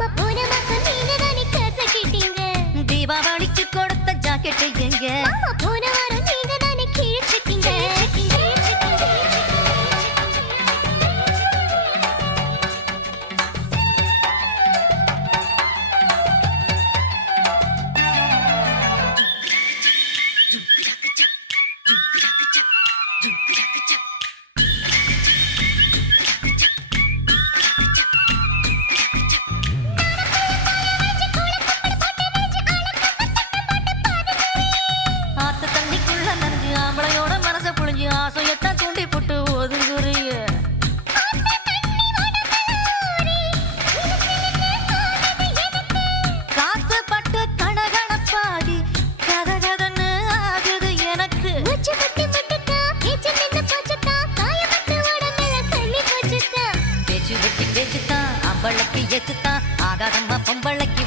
Mamba, put a mask. பொம்பளைக்கு எத்துத்தான் ஆகாதம்மா பொம்பளைக்கு